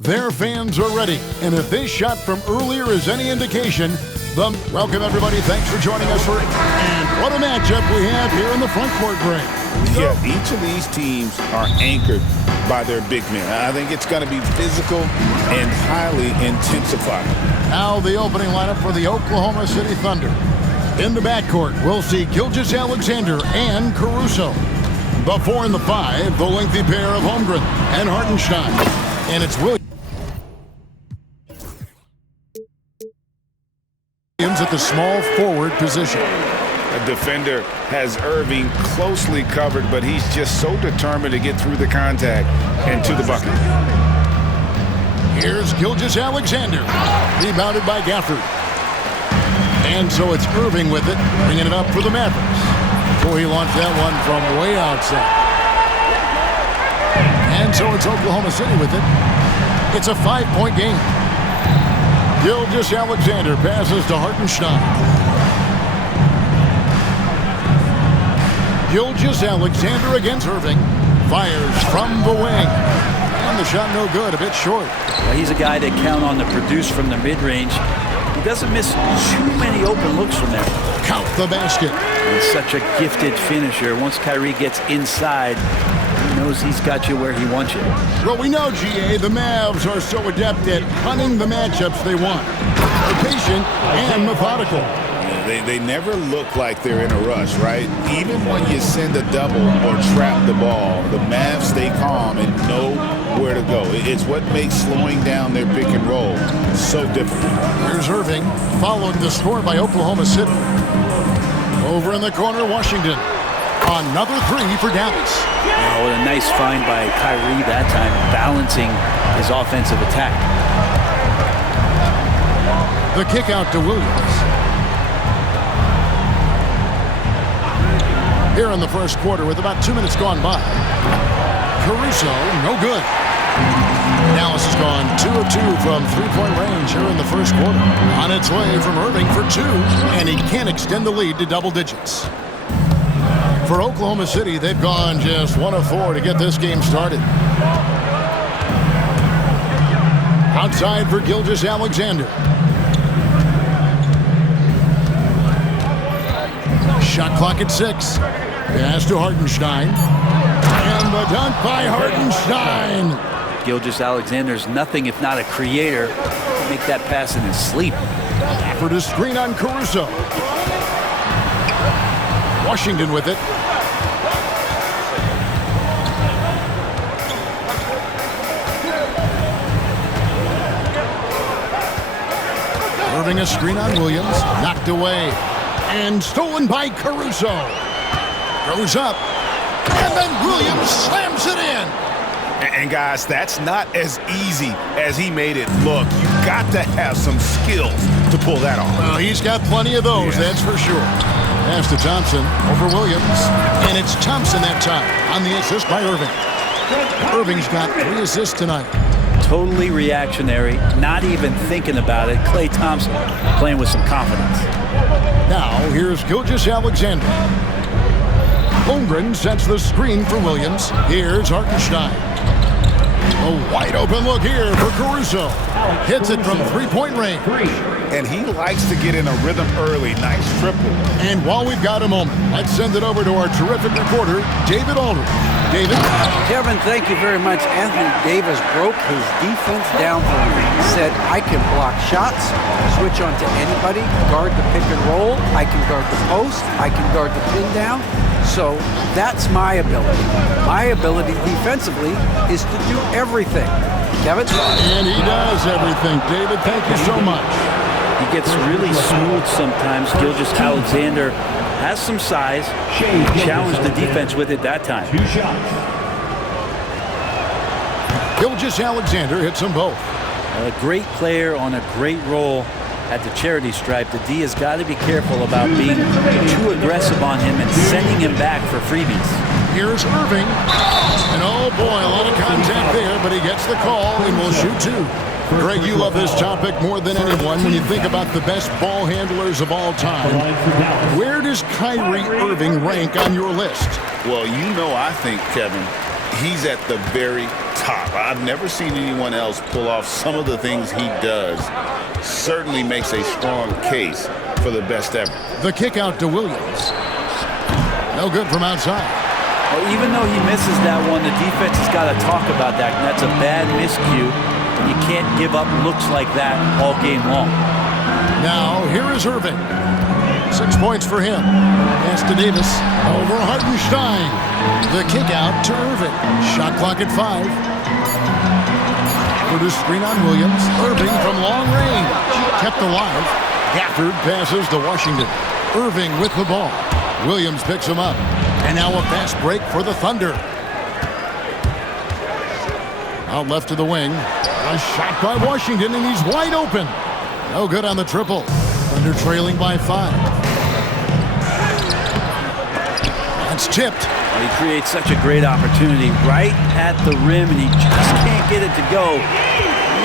Their fans are ready, and if this shot from earlier is any indication, welcome everybody. Thanks for joining us and what a matchup we have here in the front court break. Yeah, each of these teams are anchored by their big men. I think it's going to be physical and highly intensified. Now the opening lineup for the Oklahoma City Thunder. In the backcourt, we'll see Gilgeous-Alexander and Caruso. The 4 and the 5, the lengthy pair of Holmgren and Hartenstein. And it's Williams at the small forward position. A defender has Irving closely covered, but he's just so determined to get through the contact and to the bucket. Here's Gilgeous-Alexander, rebounded by Gafford. And so it's Irving with it, bringing it up for the Mavericks. Boy, he launched that one from way outside. And so it's Oklahoma City with it. It's a 5-point game. Gilgeous-Alexander passes to Hartenstein. Gilgeous-Alexander against Irving. Fires from the wing. And the shot no good, a bit short. Well, he's a guy that count on to produce from the mid-range. He doesn't miss too many open looks from there. Count the basket. He's such a gifted finisher. Once Kyrie gets inside, he knows he's got you where he wants you. Well, we know, GA, the Mavs are so adept at hunting the matchups they want. They're patient and methodical. They never look like they're in a rush, right? Even when you send a double or trap the ball, the Mavs stay calm and know where to go. It's what makes slowing down their pick and roll so difficult. Here's Irving, following the score by Oklahoma City. Over in the corner, Washington. Another 3 for Dallas. Oh, what a nice find by Kyrie that time, balancing his offensive attack. The kick out to Williams. Here in the first quarter with about 2 minutes gone by. Caruso, no good. Dallas has gone 2 of 2 from three-point range here in the first quarter. On its way from Irving for 2, and he can't extend the lead to double digits. For Oklahoma City, they've gone just 1 of 4 to get this game started. Outside for Gilgeous-Alexander. Shot clock at 6. Pass to Hartenstein. And the dunk by Hartenstein. Gilgeous-Alexander's nothing if not a creator. Make that pass in his sleep. For the screen on Caruso. Washington with it. Irving a screen on Williams. Knocked away. And stolen by Caruso. Goes up. And then Williams slams it in. And guys, that's not as easy as he made it look. You've got to have some skills to pull that off. Well, he's got plenty of those, that's for sure. Pass to Thompson over Williams. And it's Thompson that time on the assist by Irving. Irving's got 3 assists tonight. Totally reactionary, not even thinking about it. Klay Thompson playing with some confidence. Now, here's Gilgeous-Alexander. Holmgren sets the screen for Williams. Here's Hartenstein. A wide open look here for Caruso. Hits it from three-point range. And he likes to get in a rhythm early. Nice triple. And while we've got a moment, let's send it over to our terrific reporter, David Aldridge. David? Kevin, thank you very much. Anthony Davis broke his defense down for me. He said, I can block shots, switch on to anybody, guard the pick and roll, I can guard the post, I can guard the pin down. So that's my ability. My ability defensively is to do everything. Kevin? And he does everything. David, thank you so much. He gets really smooth sometimes. Gilgeous-Alexander has some size. Challenged the defense with it that time. Gilgeous-Alexander hits them both. A great player on a great role at the charity stripe. The D has got to be careful about being too aggressive on him and sending him back for freebies. Here's Irving. And oh boy, a lot of contact there, but he gets the call and will shoot 2. Greg, you love this topic more than anyone when you think about the best ball handlers of all time. Where does Kyrie Irving rank on your list? Well, you know, I think, Kevin, he's at the very top. I've never seen anyone else pull off some of the things he does. Certainly makes a strong case for the best ever. The kick out to Williams. No good from outside. Well, even though he misses that one, the defense has got to talk about that. And that's a bad miscue. You can't give up looks like that all game long. Now, here is Irving. 6 points for him. Pass to Davis. Over Hartenstein. The kick out to Irving. Shot clock at 5. For the screen on Williams. Irving from long range. Kept alive. Gafford passes to Washington. Irving with the ball. Williams picks him up. And now a fast break for the Thunder. Out left to the wing. A shot by Washington, and he's wide open. No good on the triple. Thunder trailing by 5. That's tipped. Well, he creates such a great opportunity right at the rim, and he just can't get it to go.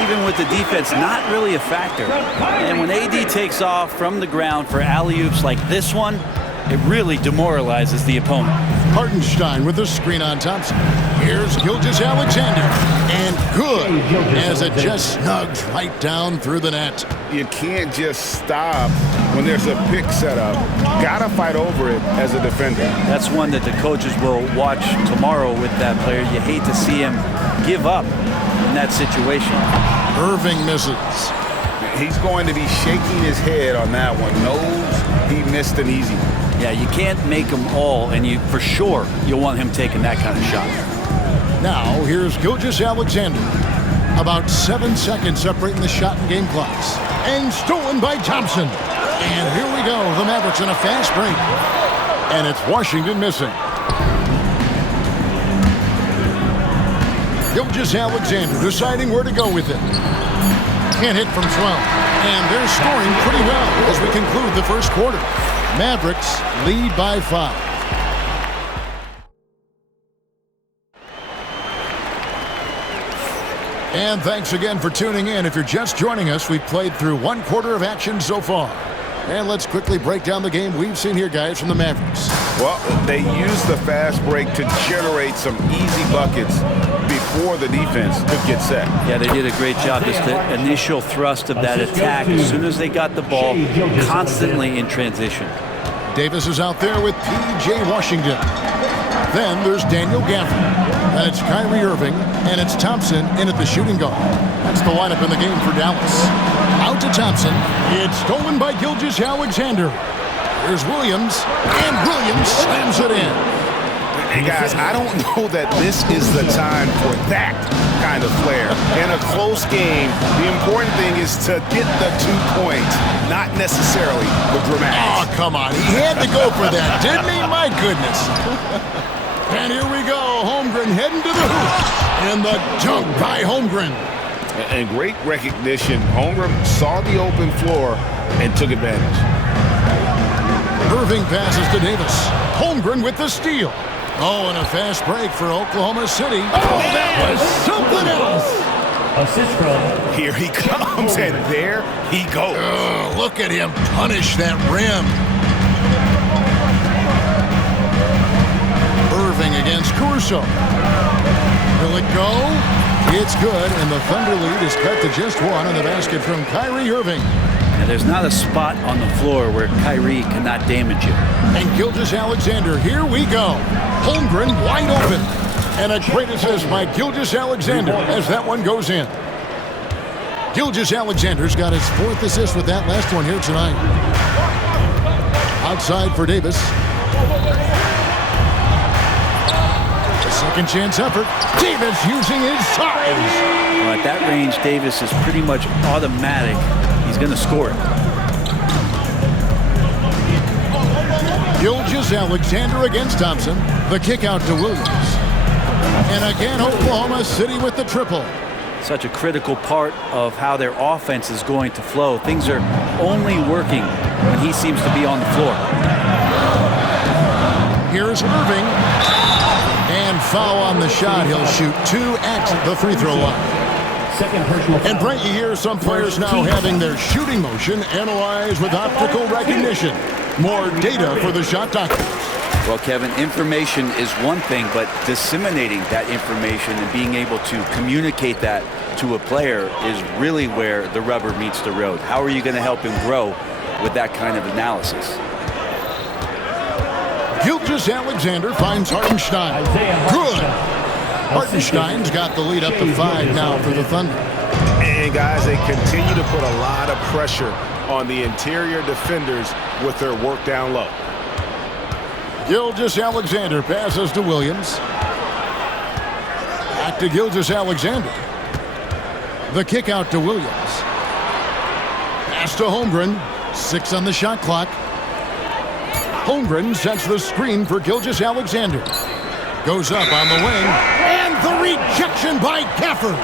Even with the defense not really a factor. And when AD takes off from the ground for alley-oops like this one, it really demoralizes the opponent. Hartenstein with the screen on Thompson. Here's Gilgeous-Alexander. And good, as it just snugs right down through the net. You can't just stop when there's a pick set up. Gotta fight over it as a defender. That's one that the coaches will watch tomorrow with that player. You hate to see him give up in that situation. Irving misses. He's going to be shaking his head on that one. Knows he missed an easy one. Yeah, you can't make them all, and you for sure you'll want him taking that kind of shot. Now, here's Gilgeous-Alexander. About 7 seconds separating the shot and game clocks. And stolen by Thompson. And here we go. The Mavericks in a fast break. And it's Washington missing. Gilgeous-Alexander deciding where to go with it. Can't hit from 12. And they're scoring pretty well as we conclude the first quarter. Mavericks lead by 5. And thanks again for tuning in. If you're just joining us, we've played through 1 quarter of action so far. And let's quickly break down the game we've seen here, guys, from the Mavericks. Well, they used the fast break to generate some easy buckets before the defense could get set. Yeah, they did a great job. Just the initial thrust of that attack, as soon as they got the ball, constantly in transition. Davis is out there with P.J. Washington. Then there's Daniel Gafford. And it's Kyrie Irving, and it's Thompson in at the shooting guard. That's the lineup in the game for Dallas. Out to Thompson. It's stolen by Gilgeous-Alexander. There's Williams, and Williams slams it in. Hey, guys, I don't know that this is the time for that kind of flair. In a close game, the important thing is to get the 2 points, not necessarily the dramatics. Oh, come on. He had to go for that, didn't he? My goodness. And here we go. Holmgren heading to the hoop. And the dunk by Holmgren. And great recognition. Holmgren saw the open floor and took advantage. Irving passes to Davis. Holmgren with the steal. Oh, and a fast break for Oklahoma City. Oh, that was something else. Assist from. Here he comes, and there he goes. Oh, look at him punish that rim. Irving against Caruso. Will it go? It's good, and the Thunder lead is cut to just 1 on the basket from Kyrie Irving. And there's not a spot on the floor where Kyrie cannot damage you. And Gilgeous-Alexander, here we go. Holmgren wide open. And a great assist by Gilgeous-Alexander as that one goes in. Gilgeous-Alexander's got his 4th assist with that last one here tonight. Outside for Davis. Second chance effort. Davis using his size. Well, at that range, Davis is pretty much automatic. He's going to score it. Gilgeous-Alexander against Thompson. The kick out to Williams. And again, Oklahoma City with the triple. Such a critical part of how their offense is going to flow. Things are only working when he seems to be on the floor. Here's Irving. And foul on the shot. He'll shoot 2 at the free throw line. Second personal foul. And Brent, you hear some players now having their shooting motion analyzed with optical recognition. More data for the shot doctors. Well, Kevin, information is one thing, but disseminating that information and being able to communicate that to a player is really where the rubber meets the road. How are you going to help him grow with that kind of analysis? Gilgeous-Alexander finds Hartenstein. Good. Hartenstein's got the lead up to 5 now for the Thunder. And guys, they continue to put a lot of pressure on the interior defenders with their work down low. Gilgeous-Alexander passes to Williams. Back to Gilgeous-Alexander. The kick out to Williams. Pass to Holmgren. 6 on the shot clock. Holmgren sets the screen for Gilgeous-Alexander. Goes up on the wing. And the rejection by Gafford.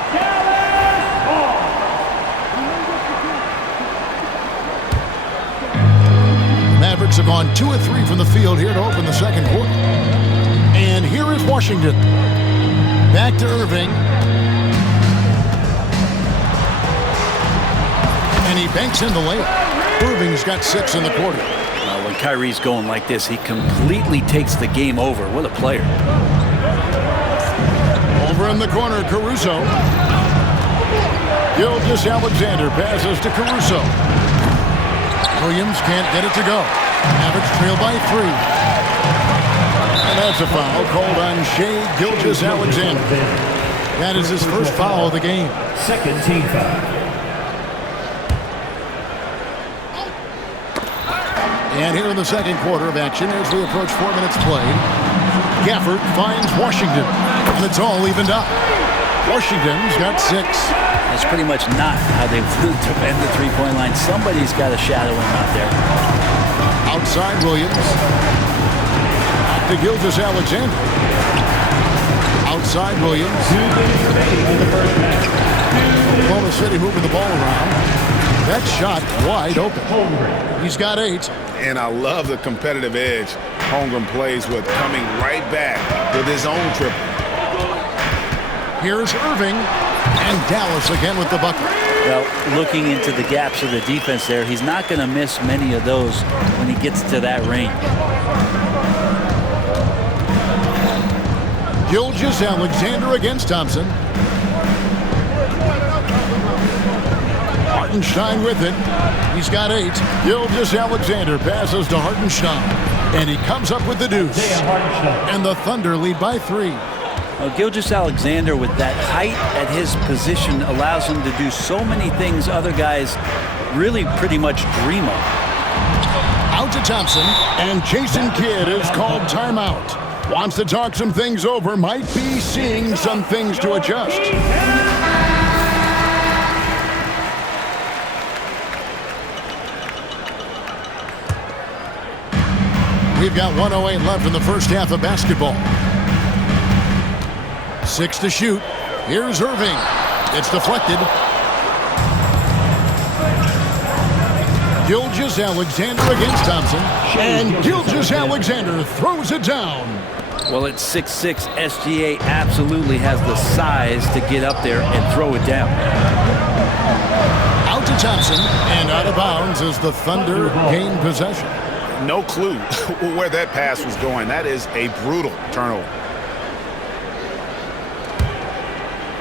Mavericks have gone 2 of 3 from the field here to open the second quarter. And here is Washington. Back to Irving. And he banks in the layup. Irving's got 6 in the quarter. When Kyrie's going like this, he completely takes the game over. What a player. Over in the corner, Caruso. Gilgeous-Alexander passes to Caruso. Williams can't get it to go. Mavericks trail by 3. And that's a foul called on Shai Gilgeous-Alexander. That is his first foul of the game. Second team foul. And here in the second quarter of action as we approach 4 minutes played, Gafford finds Washington. And it's all evened up. Washington's got 6. That's pretty much not how they defend the three-point line. Somebody's got to shadow him out there. Outside Williams. Back to Gilgeous-Alexander. Outside Williams. Oklahoma City moving the ball around. That shot wide open. He's got 8. And I love the competitive edge Holmgren plays with, coming right back with his own triple. Here's Irving. And Dallas again with the bucket. Well, looking into the gaps of the defense there, he's not going to miss many of those when he gets to that range. Gilgeous-Alexander against Thompson. Hartenstein with it. He's got 8. Gilgeous-Alexander passes to Hartenstein. And he comes up with the deuce. And the Thunder lead by 3. Well, Gilgeous-Alexander with that height at his position allows him to do so many things other guys really pretty much dream of. Out to Thompson, and Jason Kidd is called timeout. Wants to talk some things over, might be seeing some things to adjust. We've got 1:08 left in the first half of basketball. 6 to shoot. Here's Irving. It's deflected. Gilgeous-Alexander against Thompson. And Gilgeous-Alexander throws it down. Well, at 6'6", SGA absolutely has the size to get up there and throw it down. Out to Thompson, and out of bounds as the Thunder gain possession. No clue where that pass was going. That is a brutal turnover.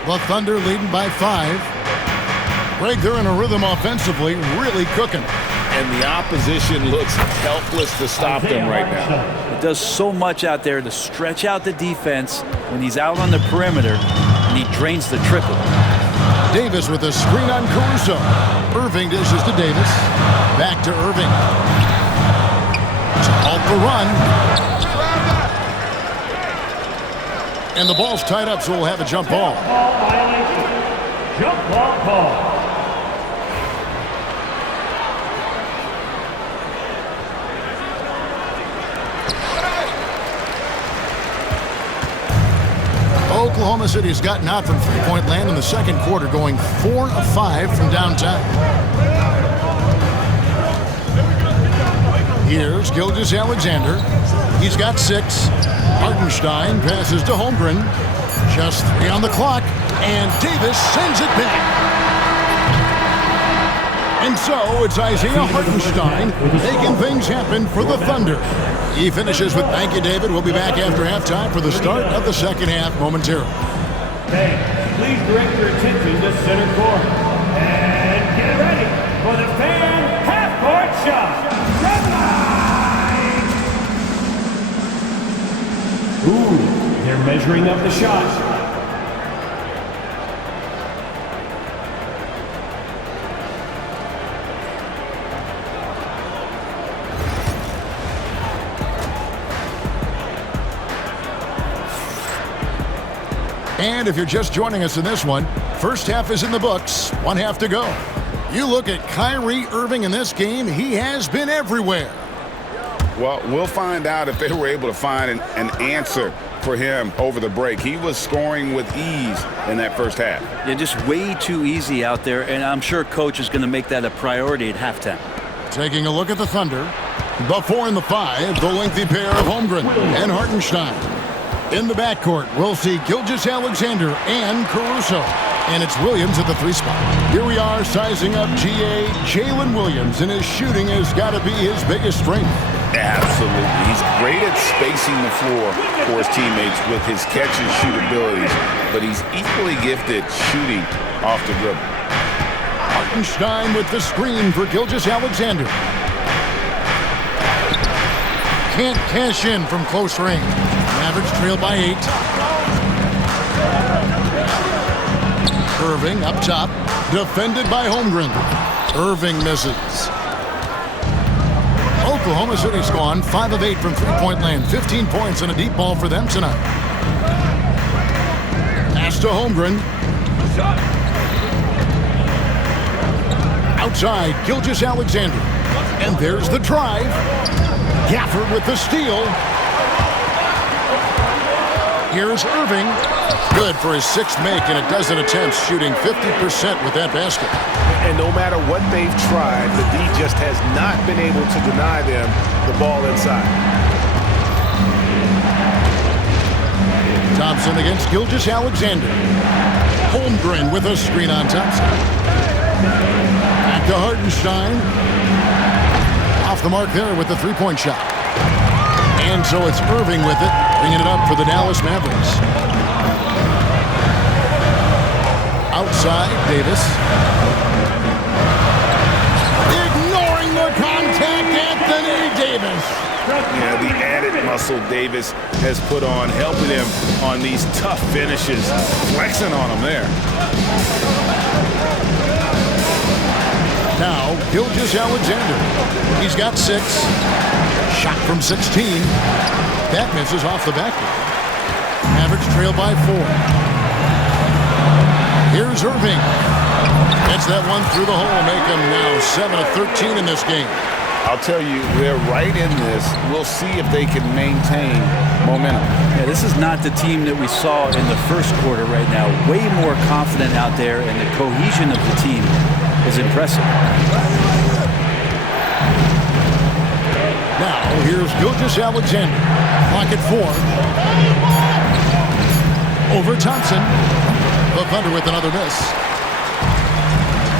The Thunder leading by 5. Greg, they're in a rhythm offensively, really cooking. And the opposition looks helpless to stop them right now. He does so much out there to stretch out the defense when he's out on the perimeter, and he drains the triple. Davis with a screen on Caruso. Irving dishes to Davis. Back to Irving. To halt the run. And the ball's tied up, so we'll have a jump ball. Jump ball call. Oklahoma City has gotten out from three-point land in the second quarter, going 4 of 5 from downtown. Here's Gilgeous-Alexander. He's got 6. Hartenstein passes to Holmgren. Just 3 on the clock, and Davis sends it back. And so it's Isaiah Hartenstein making things happen for the Thunder. He finishes with thank you, David. We'll be back after halftime for the start of the second half momentarily. Hey, please direct your attention to center court. And get ready for the fan half-court shot. Red line! Ooh, they're measuring up the shot. And if you're just joining us in this one, first half is in the books, one half to go. You look at Kyrie Irving in this game, he has been everywhere. Well, we'll find out if they were able to find an answer for him over the break. He was scoring with ease in that first half. Yeah, just way too easy out there, and I'm sure Coach is going to make that a priority at halftime. Taking a look at the Thunder, the 4 and the 5, the lengthy pair of Holmgren and Hartenstein. In the backcourt, we'll see Gilgeous-Alexander and Caruso. And it's Williams at the 3 spot. Here we are sizing up GA Jalen Williams, and his shooting has got to be his biggest strength. Absolutely. He's great at spacing the floor for his teammates with his catch and shoot abilities, but he's equally gifted shooting off the dribble. Hartenstein with the screen for Gilgeous-Alexander. Can't cash in from close range. Mavericks trail by 8. Irving up top, defended by Holmgren. Irving misses. Oklahoma City's gone 5 of 8 from three-point land. 15 points and a deep ball for them tonight. Pass to Holmgren. Outside, Gilgeous-Alexander. And there's the drive. Gafford with the steal. Here's Irving. Good for his 6th make and a dozen attempts, shooting 50% with that basket. And no matter what they've tried, the D just has not been able to deny them the ball inside. Thompson against Gilgeous-Alexander. Holmgren with a screen on Thompson. Back to Hartenstein. Off the mark there with the three-point shot. And so it's Irving with it, bringing it up for the Dallas Mavericks. Outside, Davis. Ignoring the contact, Anthony Davis. Yeah, the added muscle Davis has put on, helping him on these tough finishes, flexing on him there. Now, Gilgeous-Alexander. He's got 6. Shot from 16. That misses off the backboard. Mavericks trail by 4. Here's Irving. Gets that one through the hole, make him now 7 of 13 in this game. I'll tell you, they're right in this. We'll see if they can maintain momentum. Yeah, this is not the team that we saw in the first quarter right now. Way more confident out there, and the cohesion of the team is impressive. Now, here's Gilgeous-Alexander. Clock at 4. Over Thompson. The Thunder with another miss.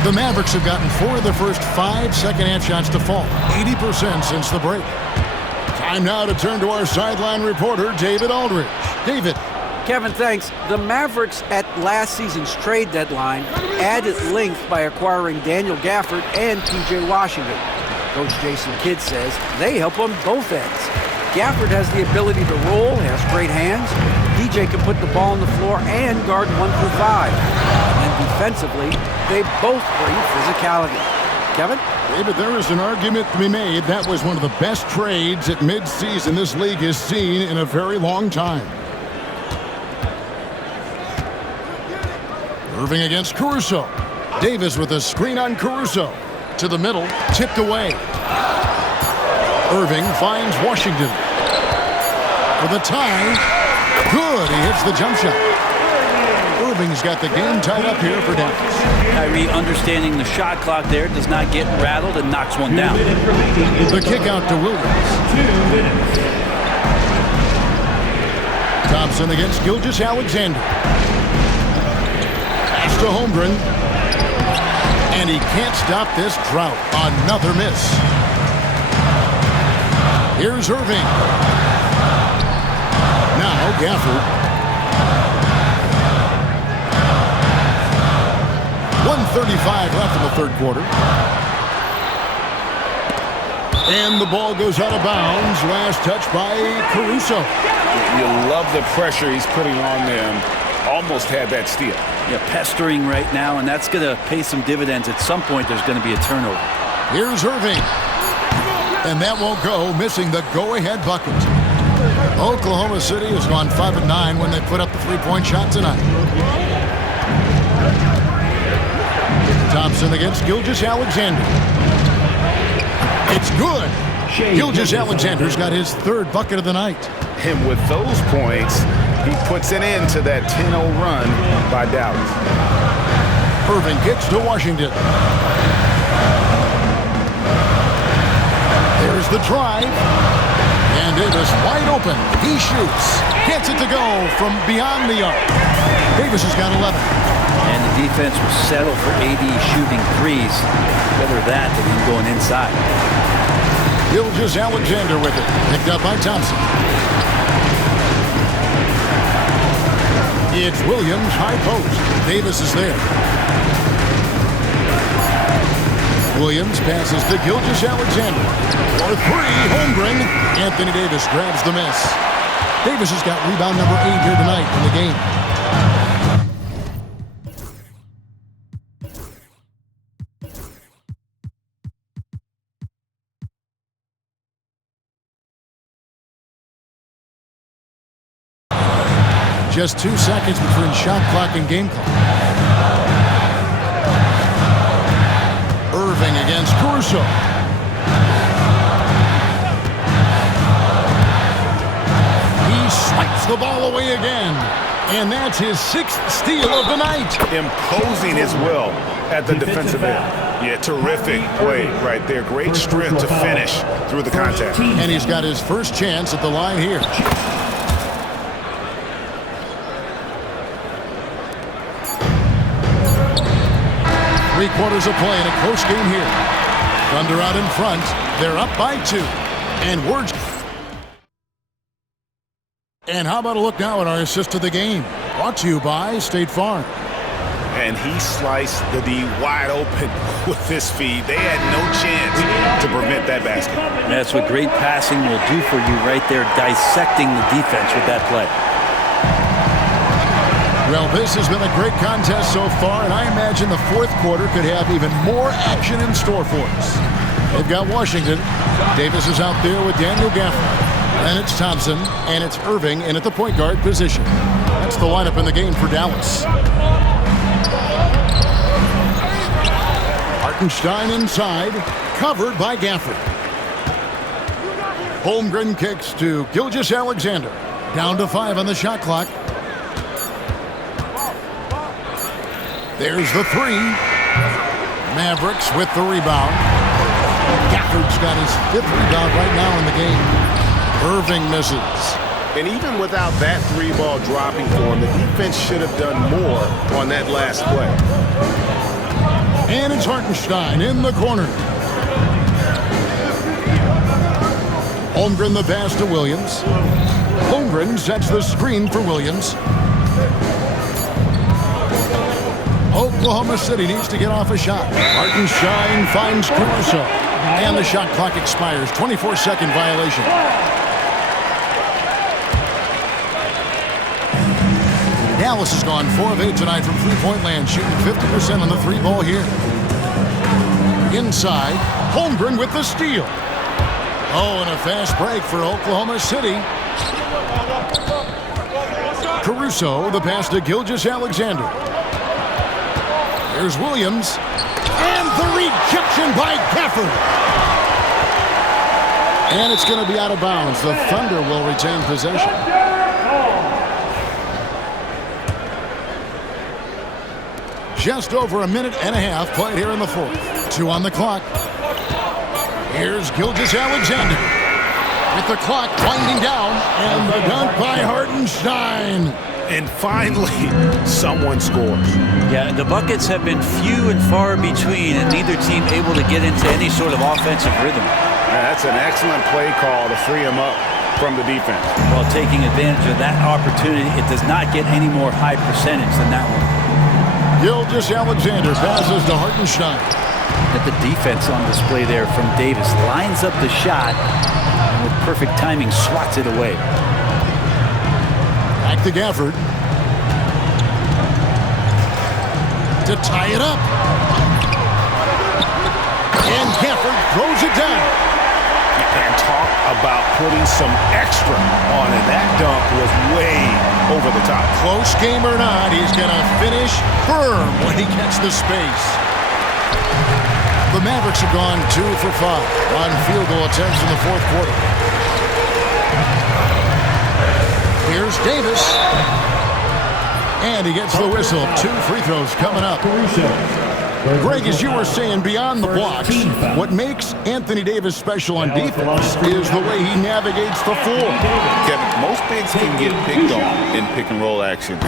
The Mavericks have gotten 4 of their first 5 second-half shots to fall. 80% since the break. Time now to turn to our sideline reporter, David Aldridge. David. Kevin, thanks. The Mavericks at last season's trade deadline added length by acquiring Daniel Gafford and P.J. Washington. Coach Jason Kidd says they help on both ends. Gafford has the ability to roll, has great hands. P.J. can put the ball on the floor and guard 1 through 5. And defensively, they both bring physicality. Kevin? David, there is an argument to be made. That was one of the best trades at midseason this league has seen in a very long time. Irving against Caruso. Davis with a screen on Caruso. To the middle, tipped away. Irving finds Washington. For the tie. Good, he hits the jump shot. Irving's got the game tied up here for Dallas. Kyrie, understanding the shot clock there, does not get rattled and knocks one down. The kick out to Williams. 2 minutes. Thompson against Gilgeous-Alexander. Pass to Holmgren. And he can't stop this drought. Another miss. Here's Irving. Now Gafford. 1:35 left in the third quarter. And the ball goes out of bounds. Last touch by Caruso. You love the pressure he's putting on them. Almost had that steal. Yeah, pestering right now, and that's going to pay some dividends. At some point, there's going to be a turnover. Here's Irving. And that won't go, missing the go-ahead bucket. Oklahoma City has gone 5-9 when they put up the three-point shot tonight. Thompson against Gilgeous-Alexander. It's good. Gilgeous-Alexander's got his third bucket of the night. And with those points, he puts an end to that 10-0 run by Dallas. Irving kicks to Washington. There's the drive. And Davis wide open. He shoots. Gets it to go from beyond the arc. Davis has got 11. And the defense will settle for AD shooting threes. Whether that or him going inside. Gilgeous-Alexander with it. Picked up by Thompson. It's Williams, high post. Davis is there. Williams passes to Gilgeous-Alexander. For three, Holmgren. Anthony Davis grabs the miss. Davis has got rebound number 8 here tonight in the game. Just 2 seconds between shot clock and game clock. Irving against Caruso. He swipes the ball away again. And that's his 6th steal of the night. Imposing his will at the defensive end. Yeah, terrific play right there. Great strength to finish through the contact. And he's got his first chance at the line here. 3 quarters of play in a close game here. Thunder out in front. They're up by 2. And words. And how about a look now at our assist of the game? Brought to you by State Farm. And he sliced the D wide open with his feet. They had no chance to prevent that basket. That's what great passing will do for you right there, dissecting the defense with that play. Well, this has been a great contest so far, and I imagine the fourth quarter could have even more action in store for us. They've got Washington. Davis is out there with Daniel Gafford. Then it's Thompson, and it's Irving in at the point guard position. That's the lineup in the game for Dallas. Hartenstein inside, covered by Gafford. Holmgren kicks to Gilgeous-Alexander. Down to 5 on the shot clock. There's the 3. Mavericks with the rebound. Gafford's got his 5th rebound right now in the game. Irving misses. And even without that 3-ball dropping for him, the defense should have done more on that last play. And it's Hartenstein in the corner. Holmgren the pass to Williams. Holmgren sets the screen for Williams. Oklahoma City needs to get off a shot. Hartenstein finds Caruso. And the shot clock expires. 24-second violation. Dallas has gone 4 of 8 tonight from three-point land, shooting 50% on the 3-ball here. Inside, Holmgren with the steal. Oh, and a fast break for Oklahoma City. Caruso, the pass to Gilgeous-Alexander. Here's Williams. And the rejection by Gafford. And it's going to be out of bounds. The Thunder will retain possession. Just over a minute and a half played here in the fourth. 2 on the clock. Here's Gilgeous-Alexander. With the clock winding down. And the dunk by Hartenstein. And finally, someone scores. Yeah, the buckets have been few and far between, and neither team able to get into any sort of offensive rhythm. Yeah, that's an excellent play call to free him up from the defense. Well, taking advantage of that opportunity, it does not get any more high percentage than that one. Gilgeous-Alexander passes to Hartenstein. At the defense on display there from Davis. Lines up the shot, and with perfect timing, swats it away. Back to Gafford. To tie it up. And Gafford throws it down. And talk about putting some extra on it. That dunk was way over the top. Close game or not, he's going to finish firm when he gets the space. The Mavericks have gone 2 for 5 on field goal attempts in the fourth quarter. Here's Davis. And he gets the whistle. 2 free throws coming up. Greg, as you were saying, beyond the blocks, what makes Anthony Davis special on defense is the way he navigates the floor. Kevin, most bigs can get picked on in pick-and-roll action.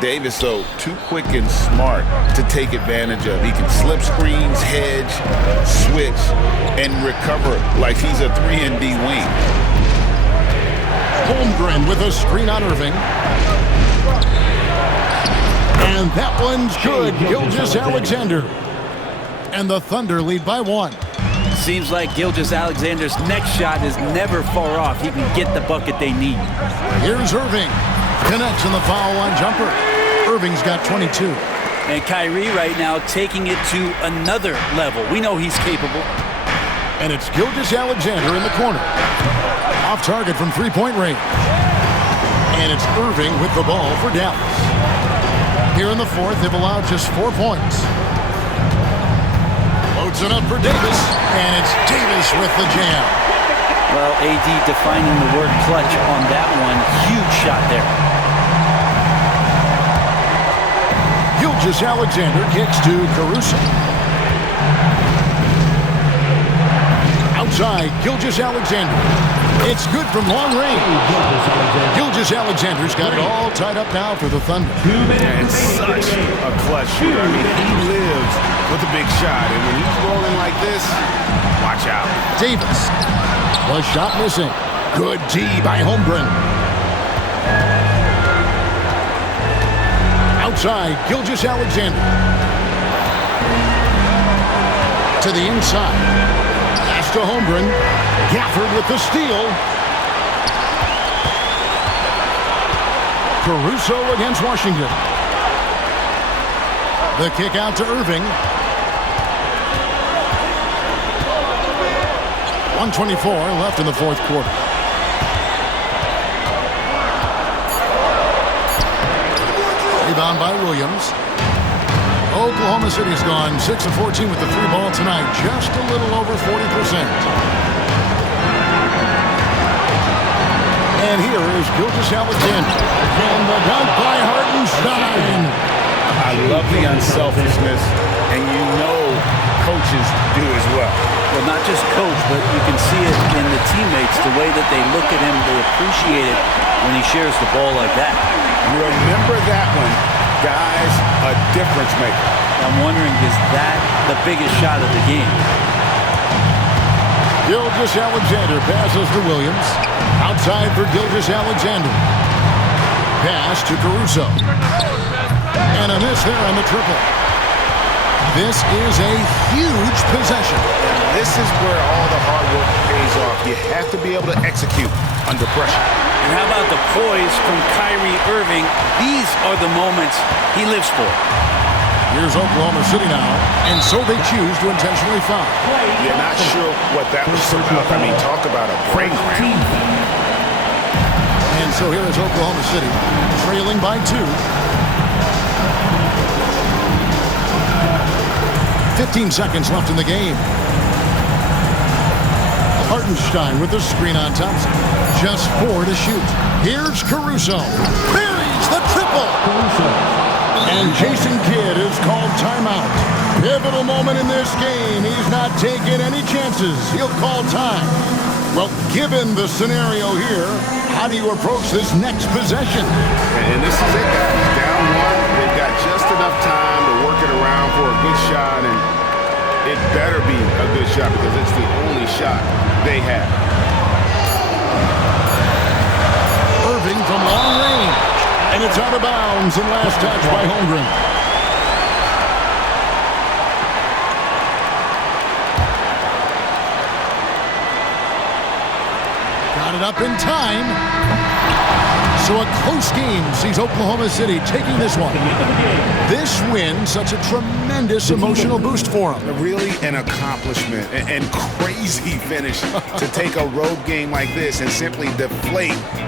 Davis, though, too quick and smart to take advantage of. He can slip screens, hedge, switch, and recover like he's a 3-and-D wing. Holmgren with a screen on Irving. And that one's good. Gilgeous-Alexander. And the Thunder lead by 1. Seems like Gilgeous-Alexander's next shot is never far off. He can get the bucket they need. Here's Irving. Connects on the foul line jumper. Irving's got 22. And Kyrie right now taking it to another level. We know he's capable. And it's Gilgeous-Alexander in the corner. Off target from three-point range. And it's Irving with the ball for Dallas. Here in the fourth, they've allowed just 4 points. Loads it up for Davis. And it's Davis with the jam. Well, AD defining the word clutch on that one. Huge shot there. Gilgeous-Alexander kicks to Caruso. Outside, Gilgeous-Alexander. It's good from long range. Gilgeous-Alexander's got it all tied up now for the Thunder. And such a clutch shooter. I mean, he lives with a big shot. And when he's rolling like this, watch out. Davis. The shot missing. Good D by Holmgren. Outside, Gilgeous-Alexander. To the inside. Pass to Holmgren. Gafford with the steal. Caruso against Washington. The kick out to Irving. 1:24 left in the fourth quarter. Rebound by Williams. Oklahoma City's gone 6 of 14 with the 3 ball tonight. Just a little over 40%. And here is Gilgeous-Alexander. And the dunk by Hartenstein. I love the unselfishness, and you know coaches do as well. Well, not just coach, but you can see it in the teammates, the way that they look at him, they appreciate it when he shares the ball like that. Remember that one, guys, a difference maker. I'm wondering, is that the biggest shot of the game? Gilgeous-Alexander passes to Williams. Outside for Gilgeous-Alexander. Pass to Caruso. And a miss there on the triple. This is a huge possession. And this is where all the hard work pays off. You have to be able to execute under pressure. And how about the poise from Kyrie Irving? These are the moments he lives for. Here's Oklahoma City now, and so they choose to intentionally foul. You're not sure what that was about. I mean, talk about a break. And so here is Oklahoma City, trailing by 2. 15 seconds left in the game. Hartenstein with the screen on Thompson. Just 4 to shoot. Here's Caruso. Buries the triple. And Jason Kidd is called timeout. Pivotal moment in this game. He's not taking any chances. He'll call time. Well, given the scenario here, how do you approach this next possession? And this is it, guys. Down one, they've got just enough time to work it around for a good shot, and it better be a good shot because it's the only shot they have. Irving from long range, and it's out of bounds and last touch by Holmgren. Got it up in time. So a close game sees Oklahoma City taking this one. This win, such a tremendous emotional boost for them. Really an accomplishment and crazy finish to take a road game like this and simply deflate